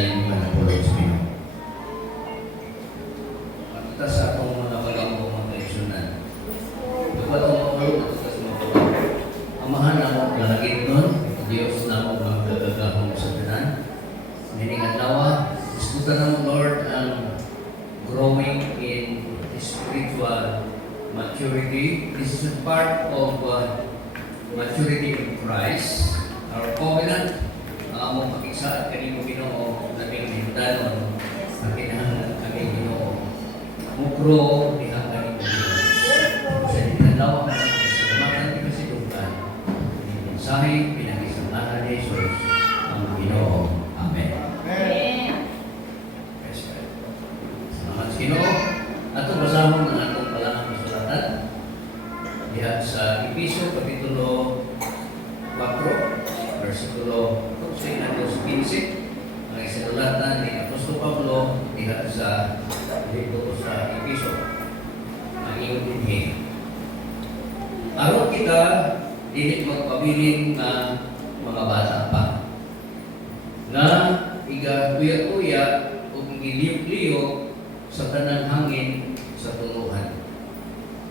kalingkungan na pulo sa Pinoy. At sa atong mga magambo mga kaisunan, ito atong mga pulo at sa mga pulo. Amahan na mo kalagit nun, Diyos na mo magagagahong sa tanan. Meaning adlaw, diskutan na mo Lord ang growing in spiritual maturity. This is a part of maturity in Christ. Our covenant, among pakisa at kanimo Ginoo naming hindanon ang kinahanglan kami Ginoo. Mukro diha kanimo Ginoo. Sa dinalaw sa gamakan di kasidungkan. Ini mensahe pinagisangana ni Jesus ang Ginoo. Amen. Amen. Yes, salamat sa Ginoo. Ato basahon ang atong palang kasulatan diha sa Efeso kapitulo 4 versikulo 15 ang isinulatan ni Apostol Pablo diha sa libro sa Efeso ang iyong dinhi. Aron kita dili magpabilin nga mga bata pa nga igakuya-kuya o giliyok-liyok sa tanang hangin sa tuluhan.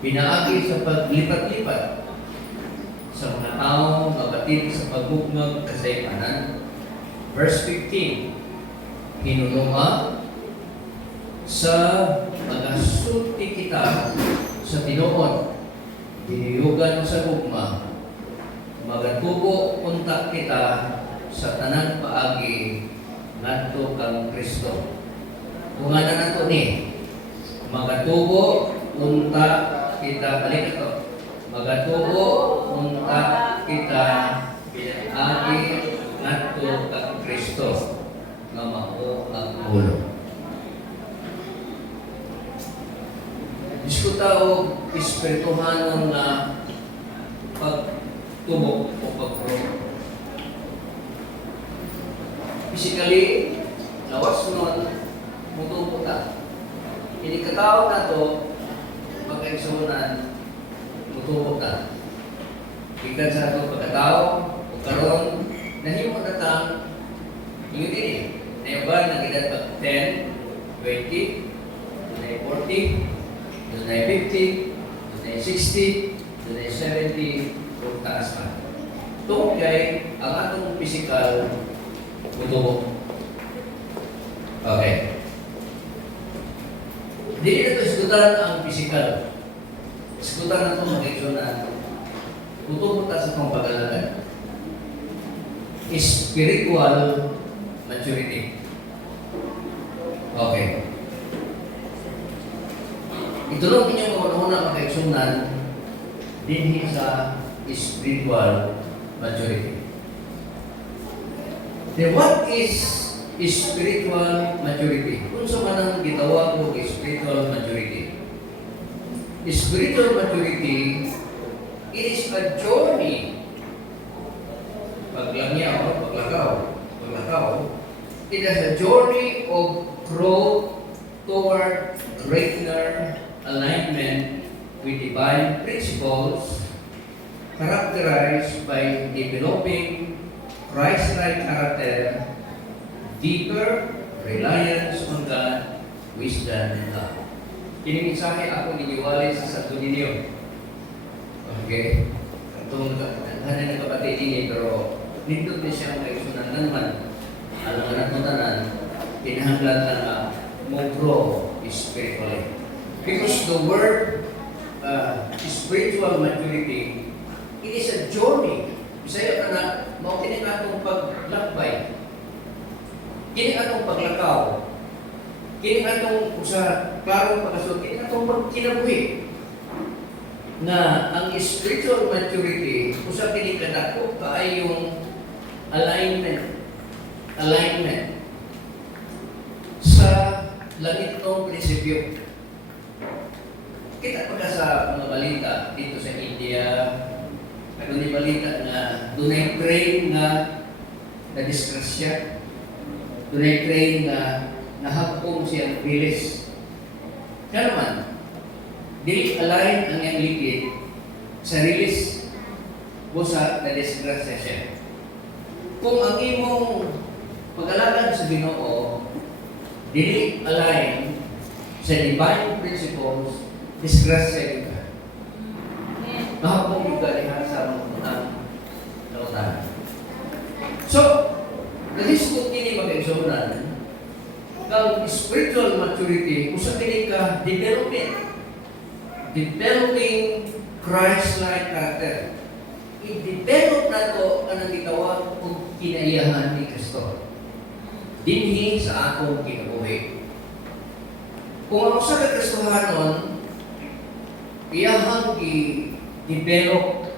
Pinaagi sa paglipat-lipat sa mga tao mabatid sa pagbuknog kasaypanan. Verse 15, hinununga sa magasulti kita sa tinuod, diniyugan sa gugma, magatubo unta kita sa tanang paagi ngadto kang Kristo. Kung ano na ito ni, magatubo unta kita, balik ito, magatubo unta kita pinag-agi ngadto kang Kristo nga mao ang ulo. Diskuta o espirituhanon na pagtubo o pagpro. Physically, lawas nun, mutubo ta. Hindi katao na to, magkaigsunan, mutubo ta. Ikan sa ito pagkatao, o karon, nahimo na tang, yung din Naiba, nag-edad pa 10, 20, 40, 50, 60, 70, o taas pa. Ito kay ang atong physical mutubo. Okay. Hindi na ito iskutan ang physical. Iskutan na ito mag-igsunan. Tutubo ta sa itong pag-alagan. Spiritual maturity. Okay. Itulong ninyong una-una makaigsunan dinhi sa spiritual maturity. Then what is spiritual maturity? Kung sa manang gitawag ko spiritual maturity. Spiritual maturity is a journey. Paglangyaw, paglakaw. It is a journey of growth toward greater alignment with divine principles characterized by developing Christ-like character, deeper reliance on God, wisdom, and love. Kini mensahe ako niniwali sa Santo Niño. Okay? Itong naghanan ng kapatid ini, pero nindot na siyang kaigsunan naman. Alam na itong tanan, kinahanglan na mo grow spiritually. Because the word spiritual maturity, it is a journey. Bisaya ka na, maukinig atong paglakbay. Kini atong paglakaw. Kini atong sa klarong pagkasunod. Kini atong pagkinabuhi. Na ang spiritual maturity, usa kini kadako kaayong alignment sa langit ng prinsipyo. Kita pa sa mga balita dito sa India, ano ni balita na dunay train na disgrasya, dunay train na nahagpong siyang bilis. Kaya naman, di align ang iyang likid sa release busa na disgrasya siya. Kung ang imong pag-alagad sa Ginoo, dili align sa divine principles, disgrasya ka. Nakapong ka diha sa mga nautan. So, na-discuss kini mag-exonan, kang spiritual maturity, kung sa ka developing Christ-like character. I-develop na to kanang gitawag kung kinaiyahan ni Kristo. Dinhi sa akong kinabuhi. Kung ako sa Kristohanon, iyahang i-develop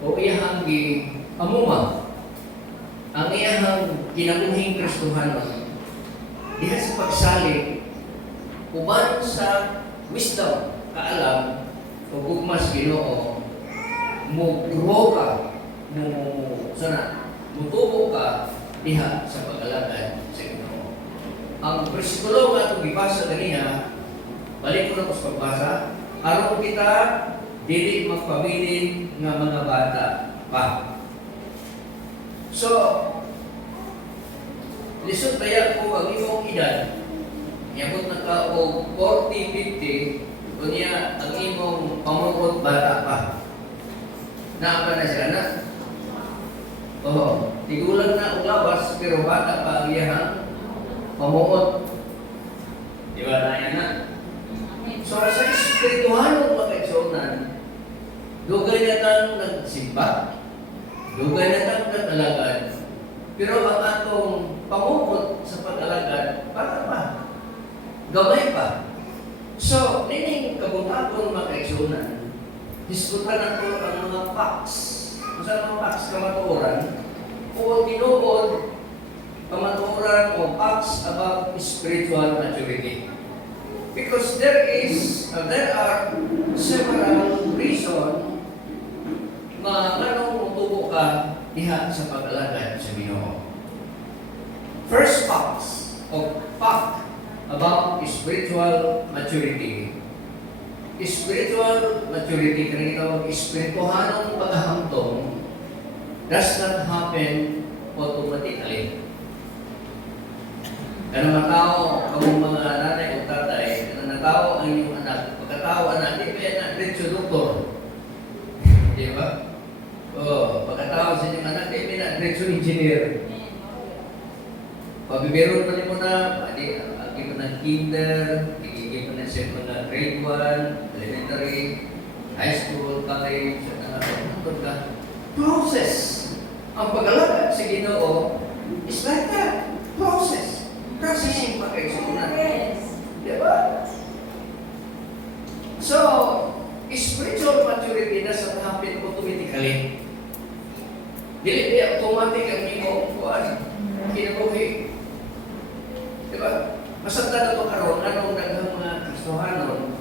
o iyahang i-amuma ang iyahang kinabuhing Kristohanon diha sa pagsalig uban sa wisdom, kaalam, o gugmas Ginoo, mo grow ka, mutubo ka diha sa pag-alagad sa Ginoo. Ang bersikulo nga itong ibasa ganiya, balik ko na sa pagbasa, aron kita dili magpabilin nga mga bata pa. So, lisod kaya ko ang imong edad, yabot na ka o 40, 50, kunya ang imong pamukot bata pa. Naapa na siya na. Tigulang na ulawas, pero bata pa ang iyahang pamukot. Di ba na yan na? So, sa espirituhanong pag-eksonan, dugay na tang nagsimba, dugay na tang nag-alagad, pero ang atong pamukot sa pag-alagad, bata pa. Gamay pa. So, nining kabutapon maka-eksonan, diskutan nato ang mga facts. Kung saan mga facts kamatuoran, o tinuod kamatuoran o facts about spiritual maturity. Because there are several reasons na anong mutubo ka diha sa pag-alagad sa Ginoo. First facts o fact about spiritual maturity. Spiritual maturity, kanina tawag espirituhanong paghahamtong, does not happen automatically. Kanang matao, kung mga nanay o tatay, kanang natao ang inyong anak, pagkatao anak, di ba yan na diretso doktor? Di ba? Pagkatao sa inyong anak, di ba yan na diretso engineer? Pabibiron pa rin mo na, agi mo na kinder, agi mo na siya mga grade 1, elementary, high school, college, process. Ang pag-alagad sa Ginoo is like that. Process. Processing pag-eksonan. Diba? So, spiritual maturity doesn't happen automatically. Dili automatic ang iyong kinabuhi. Diba? Masagda na ito karoon, anong naghang mga Kristohanon,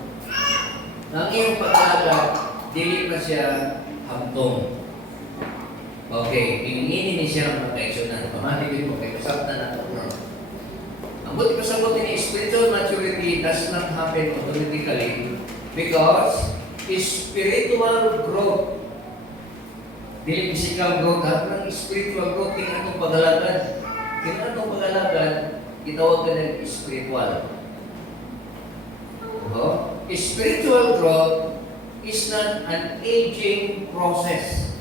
ang iyong pag-alagad, dili pa siya hamtong. Okay, ingini ni siya ang pagkaisyonan. Pamati din mo, kaya kasap na natin. Ang buti pasabot ni spiritual maturity does not happen automatically because spiritual growth, dili physical growth, ang spiritual growth, tingnan itong pag-alagad. Tingnan itong pag-alagad, itawag ka ng spiritual. Spiritual growth is not an aging process.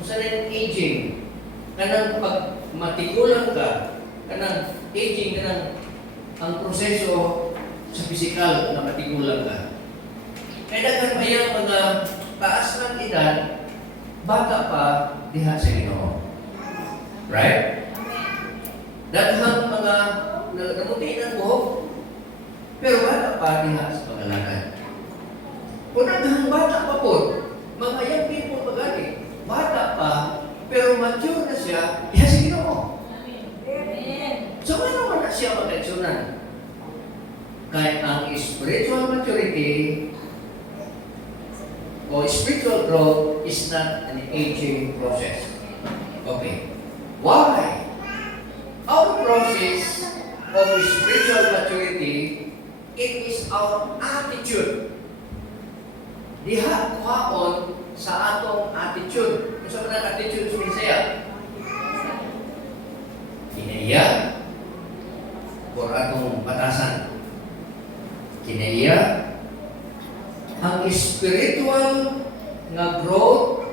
Kung saan yung aging, kanang pag matigulang ka, kanang aging, kanang ang proseso sa physical na matigulang ka. Kaya daghan pa yung mga taas ng edad, bata pa diha sa Ginoo. Right? Daghang mga namuti ng buhok, pero bata pa diha sa pag-alagad. Kung daghang bata pa po, mga young people pagani, bata pa, pero mature na siya, diha sa Ginoo. So ano naman na siya mag-eksonan? Kaya ang spiritual maturity o spiritual growth is not an aging process. Okay. Why? Our process of spiritual maturity, it is our attitude. Diha kuhaon sa atong attitude. Kung sa mga attitude sa Bisaya? kinaiya for atong batasan. Kinaiya ang spiritual nga growth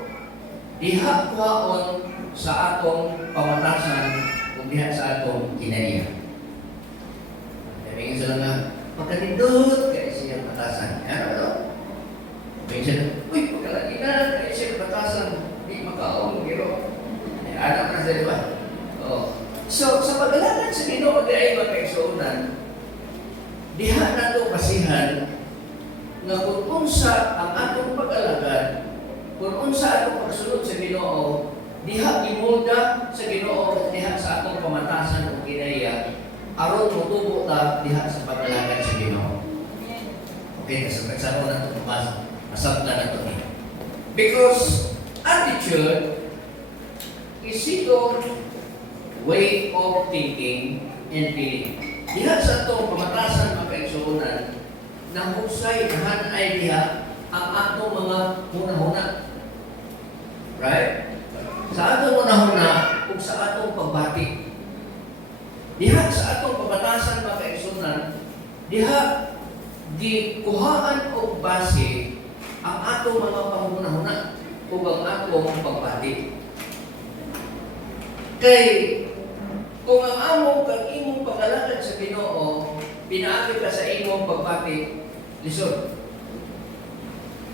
diha kuhaon sa atong pamatasan o diha sa atong kinaiya. Tingin sila nga, pagkanindot kaya siya batasan. Ano ito? Tingin sila, uy, pagkalagi na kaya siya batasan. Di makaon, giro. Anak na sila ba? Oh. So, sa pagkalagan sa Ginoo di ay magkaigsuunan, diha na ito basihan nga kung unsa ang atong pag-alagad, kung unsa atong pagsunod sa Ginoo, diha imulda sa Ginoo, diha sa atong pamatasan o kinaiya, aron mutubo ta diha sa pag-alagad sa Ginoo. Okay, kasama na ito masabta na ito. Because attitude is ito way of thinking and feeling. Diha sa itong pamatasan magkaigsuunan, nahusay nahan ay diha ang atong mga huna-huna. Right? Sa atong huna-huna ug sa atong pagbati. Diha sa atong pamatasan magkaigsuunan, diha gikuhaan og base ang atong mga panghuna-huna ug ang atong pagbati. Kay kung ang amo kang imong pag-alagad sa Ginoo, pinaagi ka sa imong pagbati, lisod.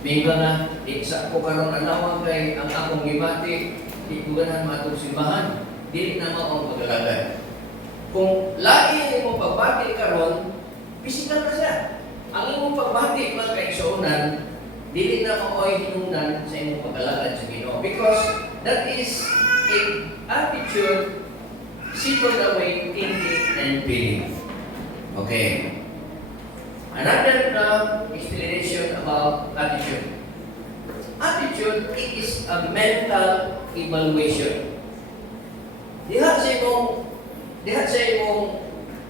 May nga na, di sa ko karong alawa kay ang akong gibati, di ko ganahan matong simbahan, di na mao ang pag-alagad. Kung lahi imong pagbati karon, bisikal na siya. Ang imong pagbati magkaigsuunan, dili na mao'y hinungdan sa imong pag-alagad sa Ginoo. Because that is a attitude, simple the way thinking and feeling. Okay. Another explanation about attitude. Attitude, it is a mental evaluation. Diha sa imong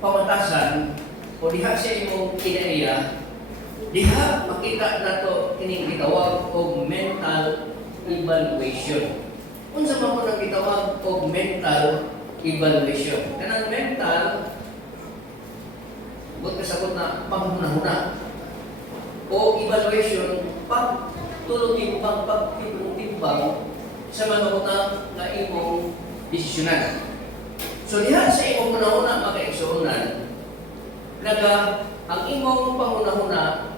pamatasan o diha sa imong kinaiya, diha makita nato kining gitawag og mental evaluation. Unsa man ko nang gitawag og mental evaluation. Kanang mental, buot kasabot na panghuna-huna. O evaluation, pagtulong-timbang, pagtibang sa mga utang na imong desisyonan. So diha sa imong huna-huna makaigsuunan, ang imong panghuna-huna,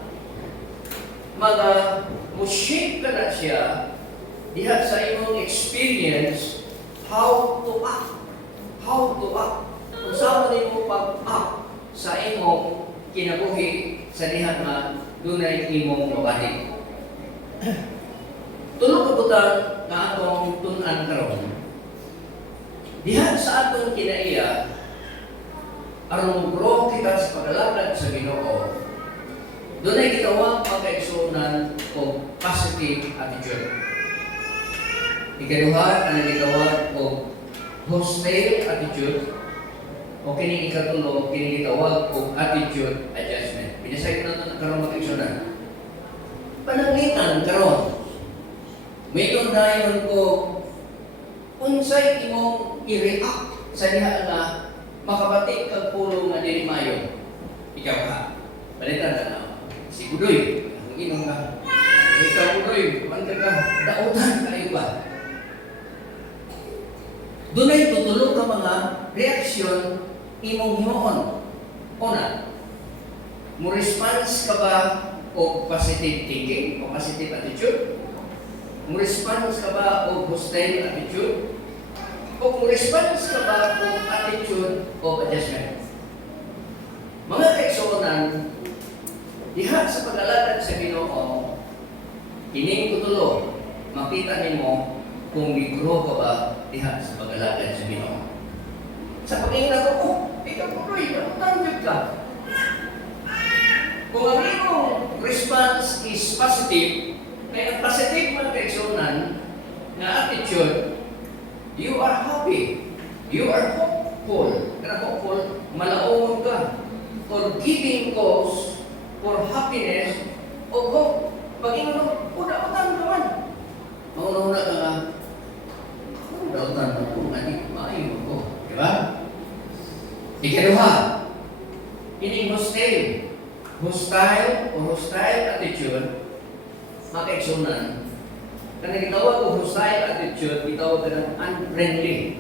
mag-shape ka na siya diha sa imong experience how to act. Kung saan mo pag-act sa imong kinabuhi sa diha nga dunay imong mabati. Tulog kabutan nga atong tun-an karon. Diha sa atong kinaiya, aron grow kita sa pag-alagad sa Ginoo. Dunay gitawag pagkaigsuunan o positive attitude. Ikaduha, ang gitawag o hostile attitude o kining ikatulo, kining gitawag o attitude adjustment. Pinasay ko na ito karon mag-igsuunan. Pananglitan karon. Mayroon dayon ko unsay imong i-react sa diha nga makabati kag pulo nga dili mayo. Ikaw ka. Balitan ka na. Si Budoy, ang inong ka. Ikaw Budoy, man ka dautan kayo ba? Dunay tutulong ka mga reaksyon imong himuon. Una, mo response ka ba o positive thinking o positive attitude? Mo response ka ba o hostile attitude? O mo response ka ba o attitude o adjustment? Mga kaigsuonan, diha sa pag-alagad sa Ginoo, kining tutulo, makita nimo kung migro ka ba diha sa pag-alagad sa Ginoo. Sa pag-ingin ko, ikaw po rin, tanggap ka. Kung ang iyong response is positive, kaya ang positive man kaigsuonan na attitude, you are happy, you are hopeful. Kana hopeful, malaong ka, for giving cause, for happiness, o hope. Pag-ingin mo, una-utan naman. Mauna-una ka nga, dautan mo kung ano maayon ko. Diba? Ikaduha, kining hostile attitude, makaigsunan. Kanang gitawag ko hostile attitude, gitawag ka ng unfriendly.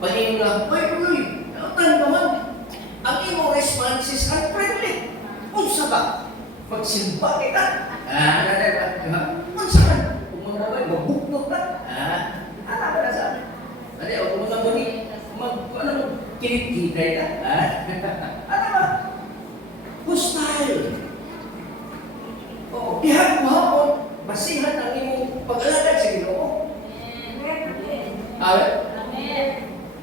Paging na, uy, nautan naman. Ang imo response is unfriendly. Unsa ka? Magsimba kita. Unsa ka? Kung mamaway, mabuknog ka. Ano ba na sa amin? Kung mga muni, kinit-kitay ka. Ano ba? Hostile. Oo, dihan mo hapon, basihan ang imong pag-alagad sa Ginoo. Amen.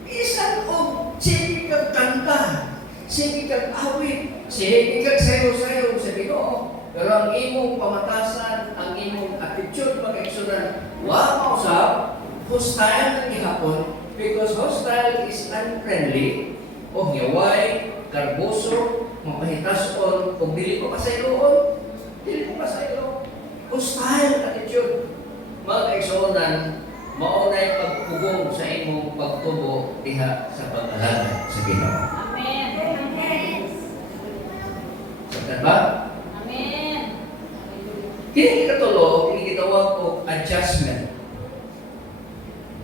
Isan o sige kag kanta, sige kag awit, sige kag sayo-sayo sa Ginoo. Pero ang imong pamatasan, ang imong attitude, pag-eksunan, wow, usap, hostile ang ihapon, because hostile is unfriendly, o hiyaway, karboso, mapahitason, kung dili ko pasayloon, dili ko pasayloon. Hostile attitude. Mga kaigsunan, maunay pagpugong sa imong pagtubo diha sa pag-alagad sa Ginoo. Amen. Sabtan ba? Amen. Kini ikatulo, kini gitawag ko adjustment.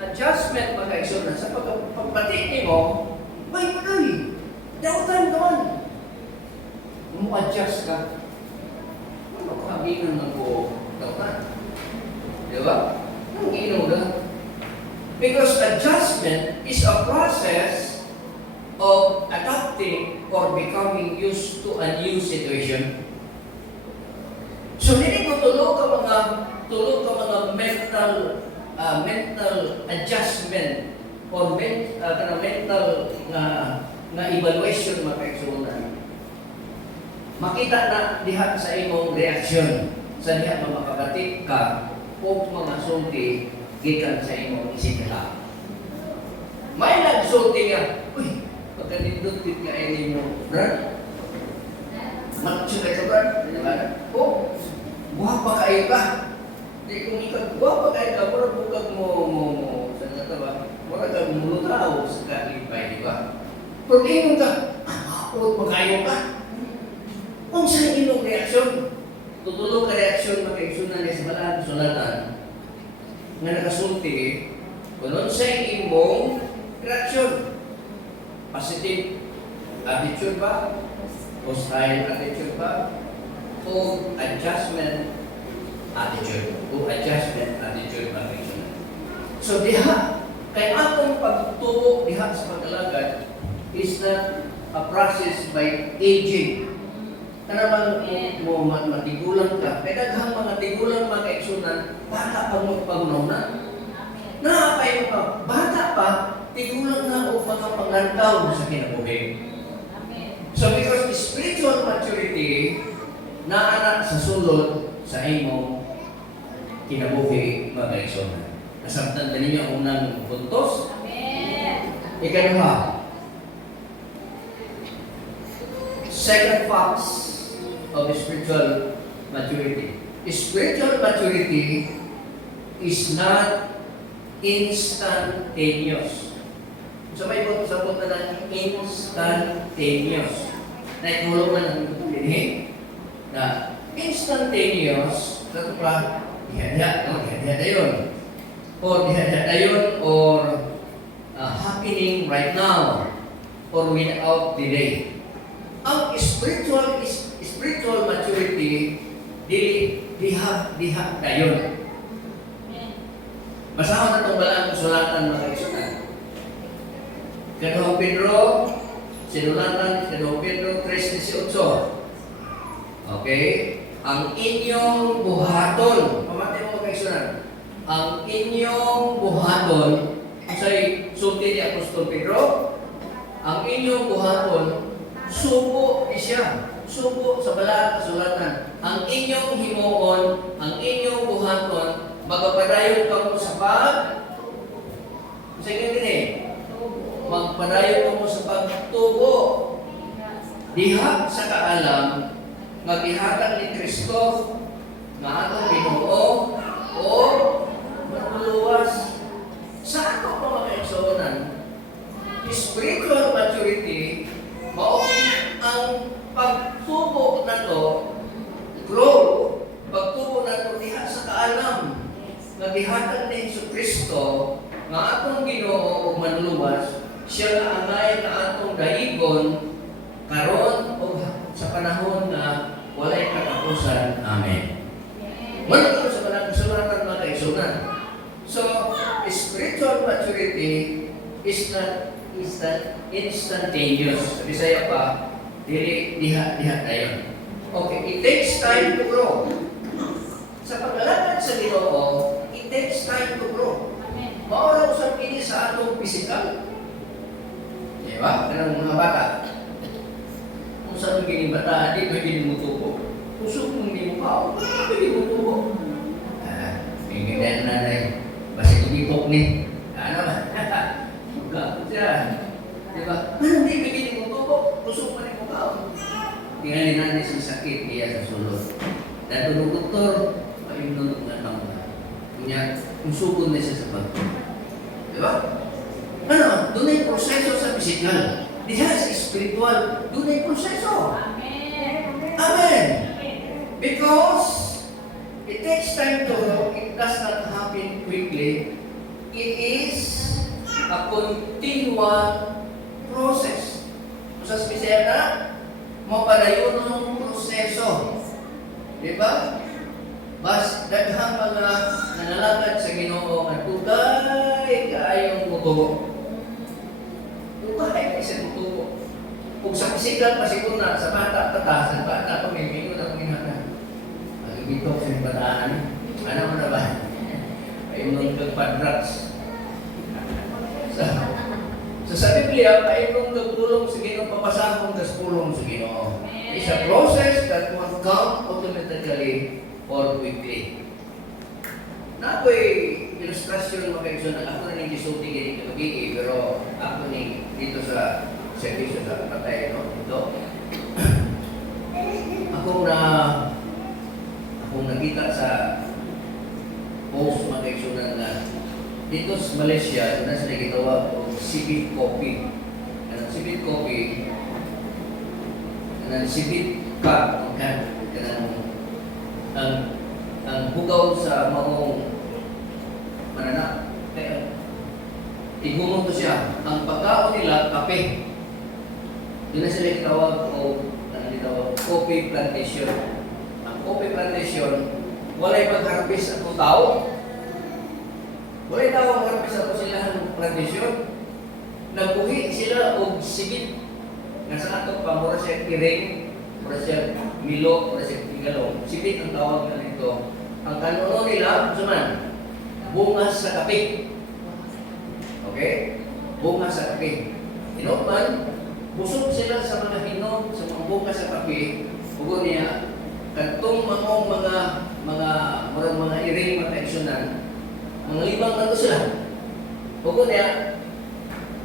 Adjustment, mga kaigsunan, sa pagpapati nimo, may pagay. Dautan naman. Mo-adjust ka. Ano kabinan na ko dautan? Di ba? Ang ino na. Because adjustment is a process of adapting or becoming used to a new situation. So, hindi ko tulog ka mga mental adjustment or mental na evaluation mga kaigsunan. Makita na diha sa imong reaksyon sa diha mapakabatik ka o mga sulti gikan sa imong isikala. May nagsulti nga, uy, pagkanindot-tit nga ini mo, brad, magtsuka ka brad, o, buha pa kayo ka. Di kung ikag, buha pa kayo ka, mura bukag mo, saan nga ba? Mura kag mulutaw sa kalipay, di ba? Kung ingon ka, akot pa kayo ka. Kung saan imong reaksyon, tutulog ka reaksyon makaigsunan niya sa balaan sulatan nga nakasulti, kung sa imong reaksyon, positive attitude ba? Hostile attitude ba? O adjustment attitude? O adjustment attitude makaigsunan. So diha, kay atong pagtubo diha sa pag-alagad is not a process by aging. Kanaman mo matigulang ka, kaya daghang mga tigulang mga kaigsunan, bata pa mo pagnauna. Nakapay mo ka, bata pa, tigulang na o mga pangantaw sa kinabuhi. So because spiritual maturity, naanak sa sulod sa imong kinabuhi mga kaigsunan. Nasabtan na ninyo unang puntos? Ikaduha, second facts of spiritual maturity. Spiritual maturity is not instantaneous. So may sabot na ng instantaneous. Naitulog na ng pilihin na instantaneous, ito pa, diha-diha dayon. Or diha-diha dayon or happening right now or without delay. Ang spiritual maturity diha dayon. Basahan na itong balang sulatan mga kaigsunan. Kaduhang Pedro, sinulatan Kaduhang Pedro 3:18. Okay? Ang inyong buhaton, pamati mo mga kaigsunan, ang inyong buhaton, say sulti ni Apostol Pedro, ang inyong buhaton, subo siya. Subo sa balang kasulatan. Ang inyong himuon, ang inyong buhaton, magpadayon ka mo sa magpadayon ka mo sa pagtubo. Diha sa kaalam, magihatan ni Kristo, na atong Ginoo, o magluwas sa ato mga kaigsunan. spiritual maturity, mao ang pagtubo na to, grow, pagtubo na to diha sa kaalam, nga gihatag ni Jesucristo, nga atong Ginoo ug manluwas, siya nga angay na atong daigon karon o sa panahon na walay katapusan. Amen. Wala ko sa mga kasulatan mga kaigsunan. So, spiritual maturity is not instantaneous. Sa Bisaya pa, diha tayo. Okay, it takes time to grow. Sa paglalakad sa Ginoo, it takes time to grow. Maura usap kini sa atong physical. Di ba? Kanang mga bata. Kung saan kini bata, di pwede mo tubo. Kusog mong di mo kao, pwede mo tubo. Ganyan nanay. Basta tumipok ni. Ano ba? Gagawin siya. Di ba? Ano di pwede mo tubo? Kusog pa rin mo kao. Tingnan nanay sa sakit niya sa sulod. Dan tulog doktor, pag-inunog na lang na. Kunya, usukon na siya sa pagkakas. Di ba? Ano? Doon ay proseso sa physical. Diha sa spiritual, doon ay proseso. Amen. Because it takes time to grow. It does not happen quickly. It is a continual process. Sa spesya na, mapadayon ng proseso. Di ba? Bas, daghang mga nangalakad sa Ginoo at tugay kaayong mutubo. Tugay sa mutubo. Kung sa physical, pasiguro na sa bata, tatasan, bata, pamimino na kuminatan. Mag-ibitok sa bataan. Ano mo na ba? Paimong kagpadrats. Sa Biblia, paimong kagpulong sa Ginoo, papasakong das pulong sa Ginoo. It's a process that won't come automatically or quickly. Na ako'y ilustrasyon mga kaibigan, ako na nang gisulti ganit kagabi, pero ako ni dito sa servisyo sa patay, no? Ito. Akong nakita sa post mga kaibigan na dito sa Malaysia, na sila gitawag o Sibit Coffee. Ang Sibit Coffee, ang Sibit Cup, ang bugaw sa maong manana. Kaya, igumong to siya. Ang pagkaon nila, kape. Doon na sila kitawag o coffee plantation. Ang coffee plantation, walay pag-harvest ako tao. Walay tao ang harvest ako sila ng plantation. Nagbuhi sila o sibit. Nasa ato pa, mura siya kiring, mura siya milo, mura siya tigalong. Sibit ang tawag na nito. Ang kanuno nila, suman, bunga sa kape. Okay? Bunga sa kape. Inoman, busog sila sa mga hinog, sa mga bunga sa kape. Ugo niya, katong mga iring mga aksyonan, mga libang na sila. Ugo niya,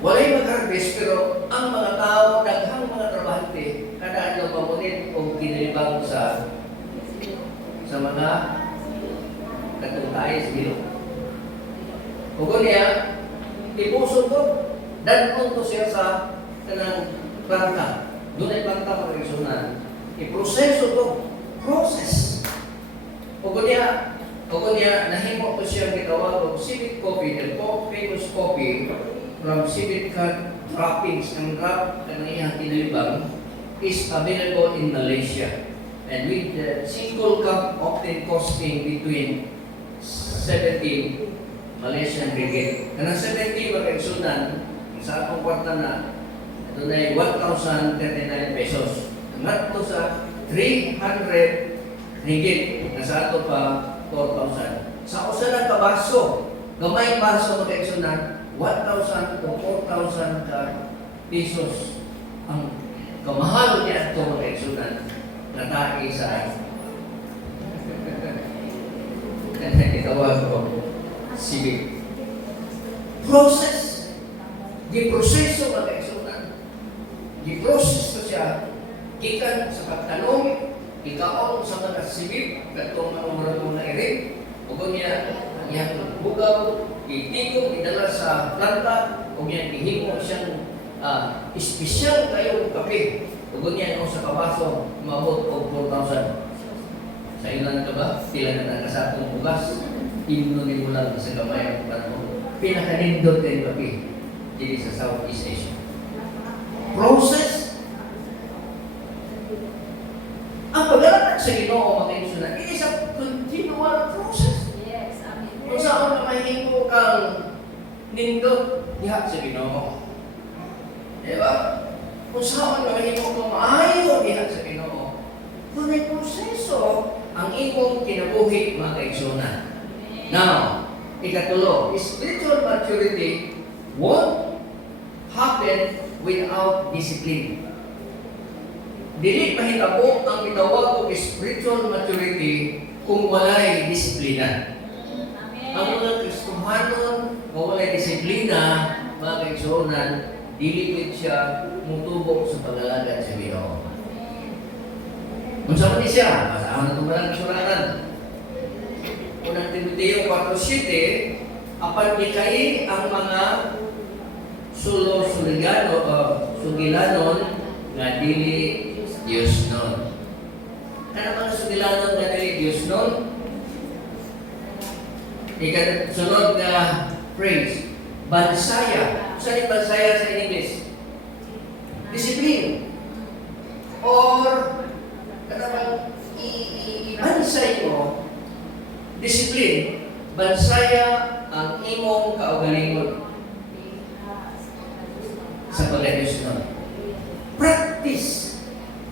walay mag-harvest, pero ang mga tao, daghang mga trabahante, kada ano pamunit o kinilibang sa mga katungkay sa bilog. Ugo niya, ipuso to, danon to siya sa kanang planta. Doon ay planta mga kaibigan. Iproseso to, process. Ugo niya, nahimo ko siya gitawag og Sibit Coffee, the famous coffee from Sibit Cut Wrappings. Ang wrap ng iyang kinilibang is available in Malaysia. And with the single cup often costing between 70 Malaysian ringgit. Kanang 70 magkaigsunan, sa akong kwarta na, ito na 1,039 pesos. Ngat to sa 300 ringgit, na sa ato pa 4,000. Sa usa na ka baso, gamay baso magkaigsunan, 1,000 to 4,000 ka pesos. Ang kamahal niya ito magkaigsunan, natake sa itawag ko Sibit. Process. Giproseso magkaigsunan. Giproseso siya gikan sa pagtanong, ikaon sa mga sibit, katong mga mga iring, ugo niya, iyang bugaw, itigong, idala sa planta, o niya ihimo siyang espesyal kayo kape. Tugod niya ako sa kabaso, maabot og 4,000. Sa ilan ka ba? Tila na nakasatong bugas. Himno ni Mulang sa gamay ang panahon. Pinakanindot kayo kape dito sa Southeast Asia. Process. Ang pag-alakad sa Ginoo, mga kaibigan, it is a continual process. Yes, amen. Kung saan na mahimo kang nindot diha sa Ginoo. Diba? Kung saan na mahimo kang maayo diha sa Ginoo. Kung may proseso ang imong kinabuhi, mga kaibigan. Now, ikatulo, spiritual maturity won't happen without discipline. Dili mahitabo ang gitawag og spiritual maturity kung walay disiplina. Ang mga Kristohanon kung walay disiplina, mga kaigsoonan, dili siya mutubok sa pag-alagad sa Ginoo. Kung saan ni siya, basahan na itong malang kasuratan. Unang Timoteo 4:7, apan di kay ang mga sugilanon nga dili Dios nun. Ano mga sugilanon nga dili Dios nun? Sunod na phrase, bansaya. Saan yung bansaya sa English? Discipline. Or, kanang i-bansay mo, discipline, bansaya ang imong kaugalingon sa pag-Diyos nun. Practice.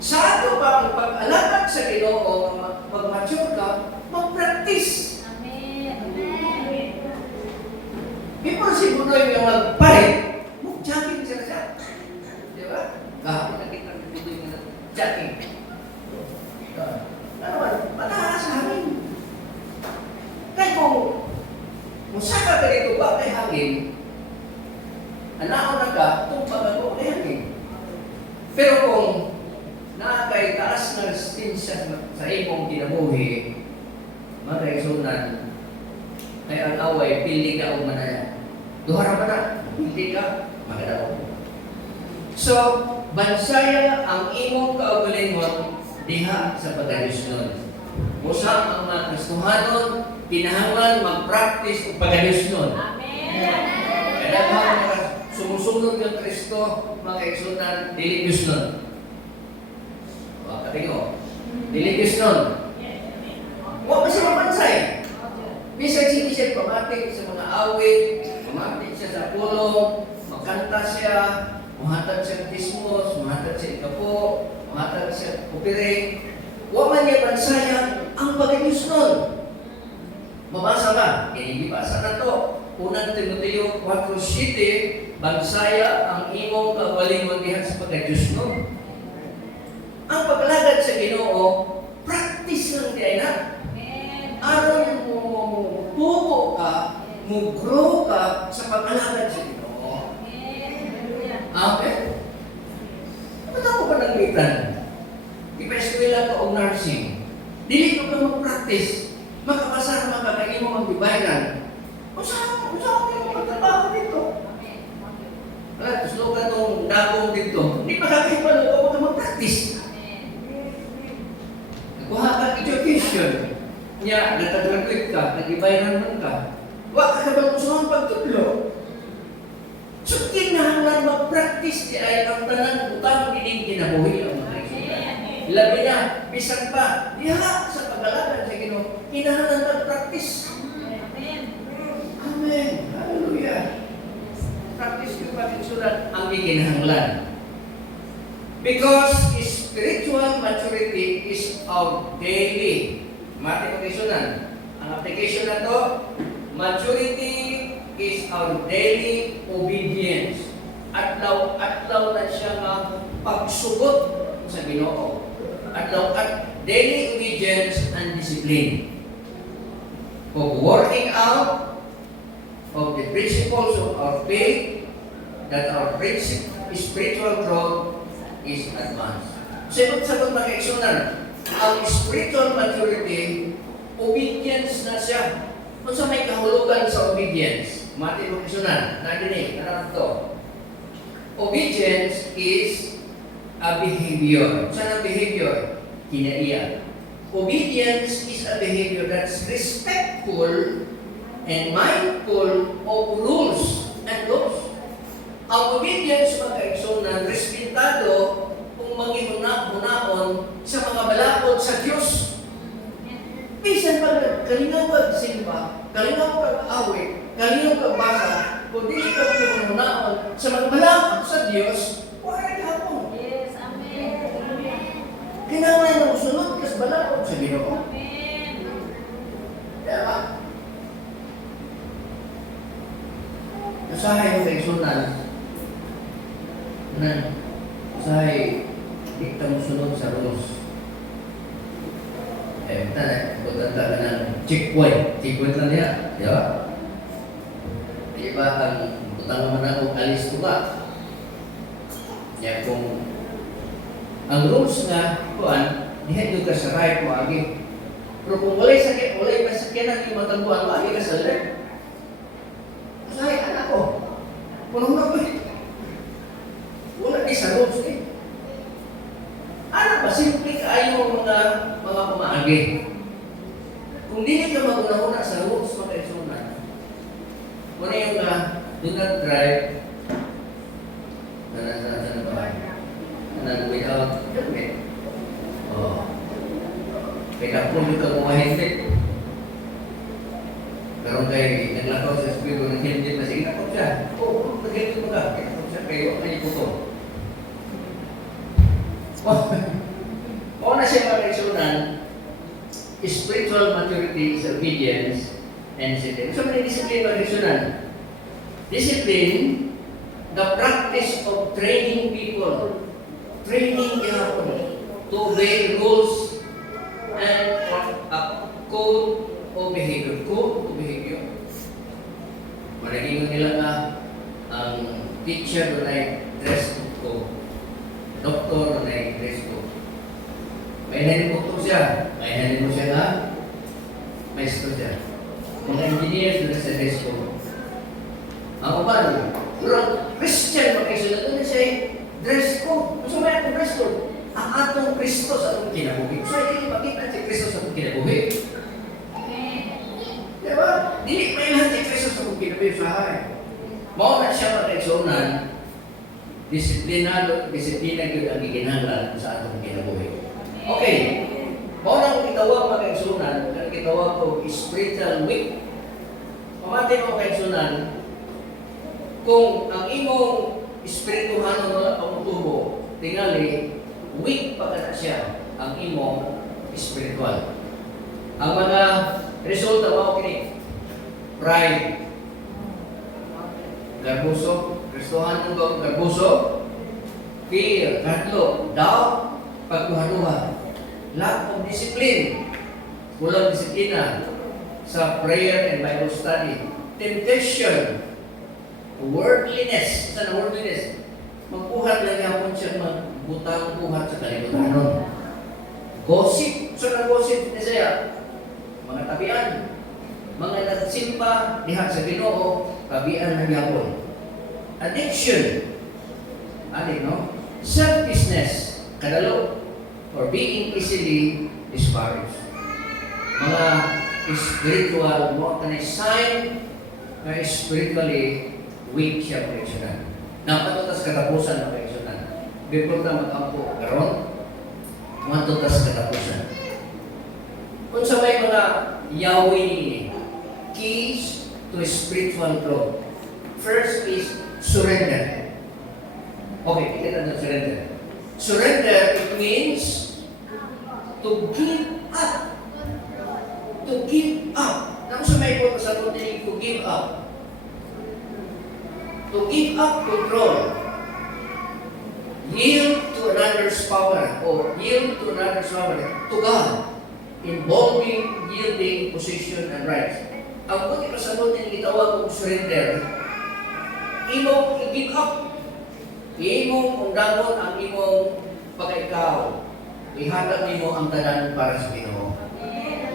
Sa ato ba ang pag-alakad sa Ginoo, mag-mature ka, mag-practice. Before si Budoy yung mag-fight, mag-jogging siya. Di ba? Kahapon nakita ng Budoy yung jogging. Ano ba? Mataas sa hangin. Kaya kung saka ka dito ba kay hangin, anaon na ka, tumpag ako kay hangin. Pero kung nakakay taas na resistensya sa imong kinabuhi, mga kaigsunan, ay ang away, pili ka o manaya. Duhara pa na, pili ka, magadaw. So, bansaya ang imong kaugalingon diha sa pag-Diyos nun. Usap ang mga Kristohanon, kinahanglan mag-practice o pag-Diyos nun. Kaya mga sumusunod ng Kristo, mga kaigsunan, dili Diyos nun. Katingo, dili Diyos nun. Huwag pa siya mapansay. Bisag hindi siya pamatik sa mga awit, pamatik siya sa pulong, magkanta siya, muhatag siya tismos, muhatag siya ikapo, muhatag siya kupiring. Huwag man niya pansayan ang pag-Diyos nun. Mabasa ba? Inibasa na to. Unang Timoteo 4:7, bansaya ang imong kaugalingon diha sa pag-Diyos nun. Ang paglagad sa Ginoo, practice lang diay na. Aron mo tubo ka, mo grow ka sa pag-alagad sa Ginoo. Okay? Ba't ako pa nagmitan? Ipa-eskwela ka o nursing. Dili ko ka mag-practice. Makapasar makakain mo magbibayaran. Kung saan mo magtrabaho dito? At gusto ka itong dagong dito. Hindi makakahipalo ka huwag ka mag-practice. Kuha ka education. Nya, natagraduate ka, nag-ibayaran man ka. Huwag ka ba kung saan pagtudlo? So, kinahanglan mag-practice di ay ang tanan utang dining kinabuhi ang mga kaibigan. Labi na, bisan pa, diha sa pag-alagad sa Ginoo, kinahanglan mag-practice. Amen. Hallelujah. Practice yung pag-insulat ang kinahanglan. Because spiritual maturity is our daily. Mati pag-isunan. Ang application na to, maturity is our daily obedience. Adlaw na siya nga pagsugot sa Ginoo. Adlaw at daily obedience and discipline. Of working out of the principles of our faith that our spiritual growth is advanced. Sagot-sagot na kaigsunan. Ang spiritual maturity, obedience na siya. Kung sa may kahulugan sa obedience, mati mo kaigsunan, nadinig, ano to? Obedience is a behavior. Saan ang behavior? Kinaiya. Obedience is a behavior that's respectful and mindful of rules and laws. Ang obedience, mga kaigsunan, respetado kung manghihuna-hunaon sa mga balakod sa Diyos. Bisan pag kalinaw pag-simba, kalinaw pag-awit, kalinaw pag-basa, kung di ikaw manghihuna-hunaon sa mga balakod sa Diyos, wala hapon. Yes, amen. Kinahanglan na usunod kas balakod sa Ginoo. Amen. Kaya ba? Usahay yung kaigsunan, usahay, di ka musunod sa rules. Butan ka ng checkpoint. Checkpoint lang niya. Di ba? Di ba ang butang naman ako, alis ko ba? Kaya kung ang rules nga, kuan, diha ka sa right mo agi. Pero kung walay sakit, walay masakyan ang yung matangguan mo, agi ka sa left. Usahay, anak ko. Punong na ko eh. Wala di sa rules eh. Ano ba? Simple kayo mga pamaagi. Kung di ka mag-una-una sa rules, makaisunan. Muna yung do not drive without helmet. Kaya kung di ka kumahintip, pero kay naglakaw sa espiritu ng helmet na sige nakot siya. Oo, nag-helmet mo ka. Kaya nakot siya kayo, ay puto. Una siya makaisunan, spiritual maturity is obedience and discipline. So, may discipline makaisunan. Discipline, the practice of training people. Training to obey rules and a code of behavior. Code of behavior. Malagingon nila nga ang teacher doon ay dress code. Doktor doon ay dress code. May nanipukto siya. May nanipukto siya nga maestro siya. Mga engineers doon sa dress code. Ang uban, pero Christian makaisulat doon siya ay dress code. Gusto mo yung dress code? Ang atong Kristo sa atong kinabuhi. So, hindi makita si Kristo sa atong kinabuhi. Diba? Dili may lahat si Kristo sa atong kinabuhi sa hay. Mao na siya makaigsunan, disiplina yun ang iginahanglan sa atong kinabuhi. Okay. Mao na kung itawag makaigsunan, ang itawag ko spiritual week. Pamati mo makaigsunan, kung ang imong espirituhan wala pang tubo, tingali, weak pa ka na siya ang imong espiritual. Ang mga resulta mo kini, pride, garbuso, Kristohan mo garbuso, fear, katlo, doubt, pagkuhanuha, lack of discipline, kulang disiplina sa prayer and Bible study, temptation, worldliness. Saan worldliness? Magbuhat lang yapon siya magbutang buhat sa kalibutan. Gossip. Saan ang gossip ni siya? Mga tabian. Mga nagsimpa diha sa Ginoo, tabian ng yapon. Addiction. Adik, no? Selfishness. Kadalo. Or being easily discouraged. Mga spiritual, mo kanay sign na spiritually weak siya pag-iisunan. Napatutas katapusan ng pag-iisunan. Before na mag-ampo karon, matutas katapusan. Kung sa may mga yawi ni keys to spiritual growth. First is surrender. Okay, kita na surrender. Surrender, it means to give up. To give up. Nang sumay po sa tutin, to give up. To give up control, yield to another's power, or yield to another's power, to God, involving yielding position and rights. Ang puti kasagot din gitawag kong surrender, imong i-give up, imong undangon ang imong pagkaikaw, ihatag nimo ang tanan para sa Ginoo.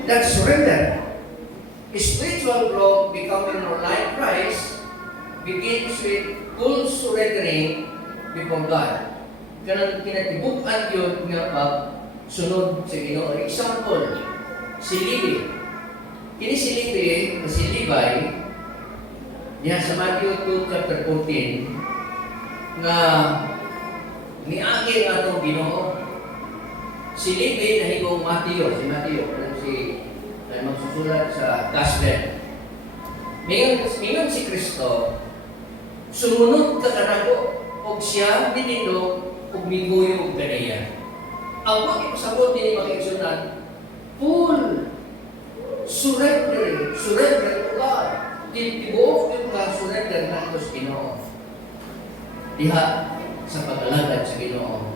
That's surrender. Spiritual growth, becoming more like Christ, begins with full surrendering before God. Kanang kinatibuk-an yun nga pag sunod sa Ginoo. Example, si Levi. Kini si Levi, si Levi, niya sa Matthew 2 chapter 14, nga niagi nga itong Ginoo. Si Levi nahigong Matthew, si magsusulat sa Gospel. Mingon si Kristo, sumunod ka kanako, og siya dinindog, og miguyo og kaniya. Ang pag-ipasabot din mga igsunan, full surrender to God. Tibuok yung mga surrender na ito sa Ginoo. Diha sa pag-alagad sa Ginoo.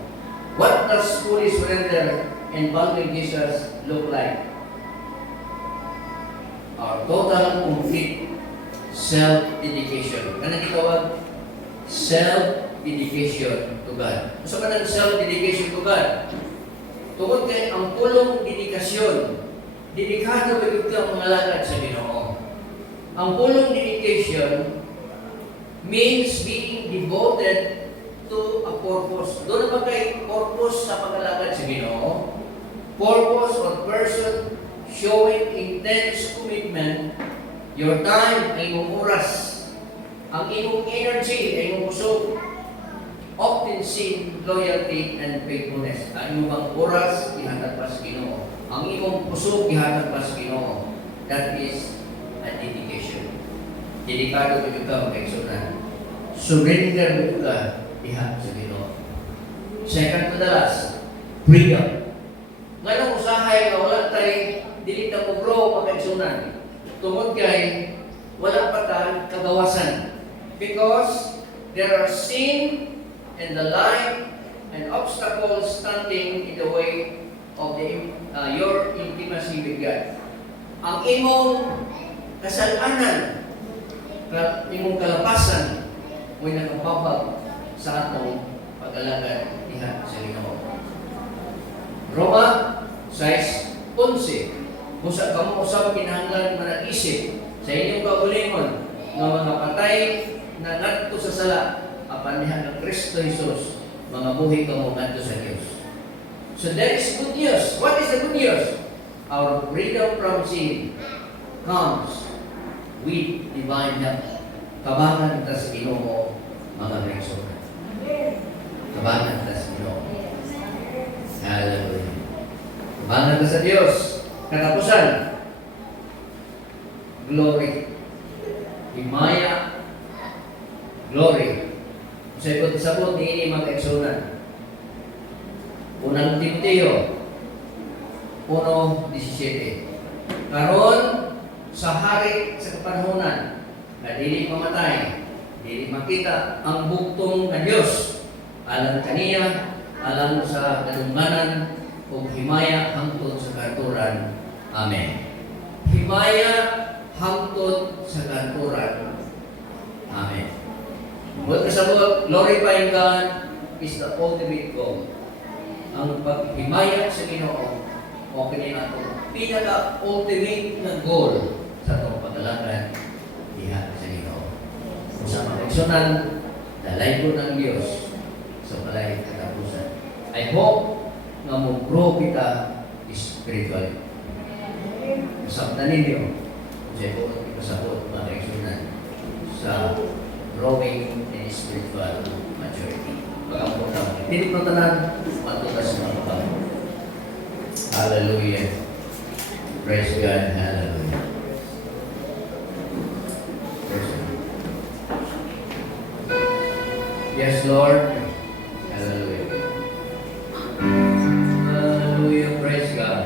What does fully surrender and following Jesus look like? Our total, complete self-dedication. Kanang gitawag self-dedication to God. Sa kanang self-dedication to God, tungod kay ang pulong dedikasyon, dedikado ba ito ang mga lagad sa Ginoo? Ang pulong dedication means being devoted to a purpose. Doon naman kay purpose sa paglalakad sa Ginoo. Purpose or person showing intense commitment, your time ay imong oras, ang imong energy ay imong usog, often seen loyalty and faithfulness. Ang imong oras ihatag pa sa Ginoo. Ang imong usog ihatag pa sa Ginoo. That is a dedication. Dedikado mo ka magkaigsunan. Surrender mo ka diha sa Ginoo. Second to the last, freedom. Ngayon usahay nga wala tayo dili ta mo grow magkaigsunan. Tungod kay wala pa ta kagawasan. Because there are sin and the life and obstacles standing in the way of your intimacy with God. Ang imong kasalanan, imong kalapasan, mo'y nakapabag sa atong pag-alagad diha sa Ginoo. Roma 6:11. Busa kamo usab kinahanglan manag-isip sa inyong kaugalingon nga mga patay na ngadto sa sala apan diha ng Kristo Jesus, mga buhi kamo ngadto sa Dios. So there is good news. What is the good news? Our freedom from sin comes with divine help. Kabangan ta sa Ginoo, mga kaibigan. Kabangan ta sa Ginoo. Hallelujah. Kabangan ta sa Dios. Katapusan. Glory. Himaya. Glory. Sa ikot sabot ni ini mga kaibigan. Unang Timoteo 1:17. Karon sa hari sa kapanahonan na dili mamatay, dili makita ang bugtong na Dios alang kaniya, alang sa kadungganan ug himaya hangtod sa kanturan. Amen. Himaya hangtod sa kanturan. Amen. Buot kasabot, glorifying God is the ultimate goal. Ang paghimaya sa Ginoo o kini ato pinaka-ultimate na goal sa atong pag-alagad diha sa Ginoo. Kung sa pag-eksonan, dalay ko ng Diyos sa balay katapusan. I hope na mag-grow kita spiritually. Kasabtan ninyo sa ikot ikasabot mga eksonan sa growing in spiritual maturity. Pag-ampun naman. Tinig mo tanan, matutas mga kapag. Hallelujah. Praise God. Hallelujah. Praise God. Yes, Lord. Hallelujah. Hallelujah. Praise God.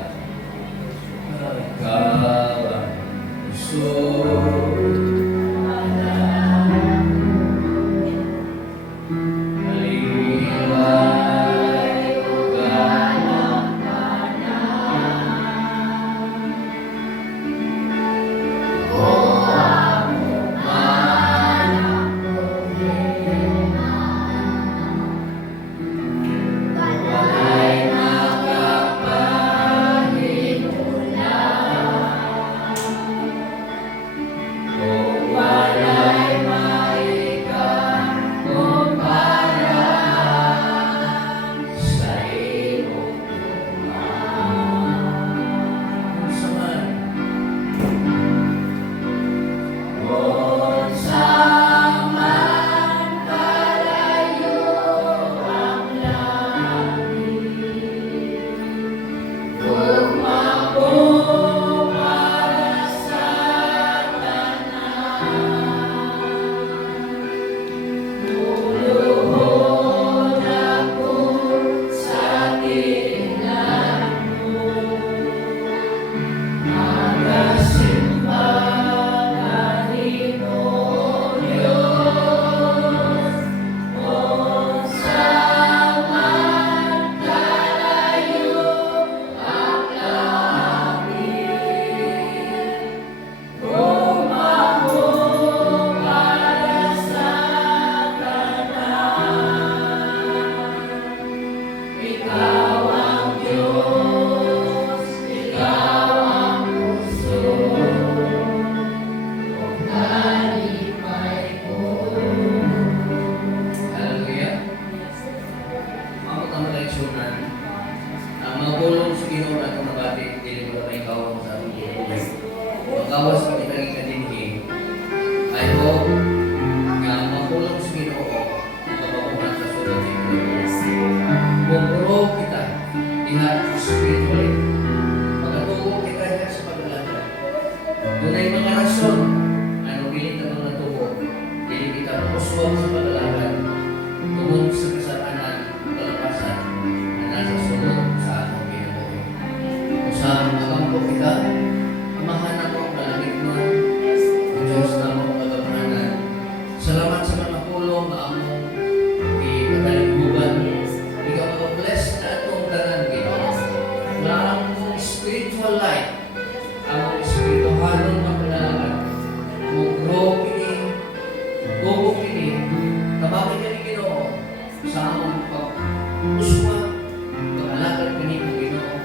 aksyonan. Ang mga pulong sa Ginoo na itong nabati, dili mo na may kawang sa atong buhay. Magawas pa kita ng kadinhi. I hope nga ang mga pulong sa Ginoo mababuhan sa sulod ng Diyos. Bumuro kita, diha spiritually. Magatubo kita diha sa paglalakad. Doon ay mga rason, ano pilit ka mga tubo, dili kita makuswag sa paglalakad. Tungod sa kasalanan, kalapasan, na nasa sulod sa atong kinabuhi. Usahan magampo kita, amahan ako ang malamig mo, ang Diyos na mo kagamahanan. Salamat sa mga pulong na among ipatalimbugan. Ikaw mag-bless na atong tanan, Ginoo. Na ang spiritual life, ang spiritualong paglalakad, mo-grow kini, go kini, tabangin ka ni Ginoo sa among pag-uswa, pag-alakad kini mo Ginoo.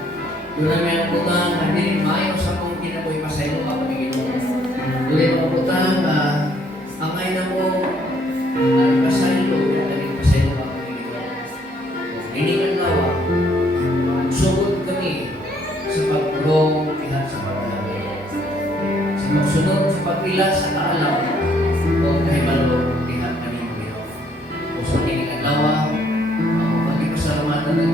Doon na may ang butang na hindi maayon sa akong kinabuhi pasaylo ako ni Ginoo. Doon na mga butang na angay na mo pasaylo na naging pasaylo ako ni Ginoo. Hindi ka nawa, sugod kami sa pag-grow kihat sa pag-alakad. Sa pagsunod sa pagpila sa kaalam, o kahibalo kihat kami mo Ginoo. O sa kining adlaw, ang maging pasalamatan ng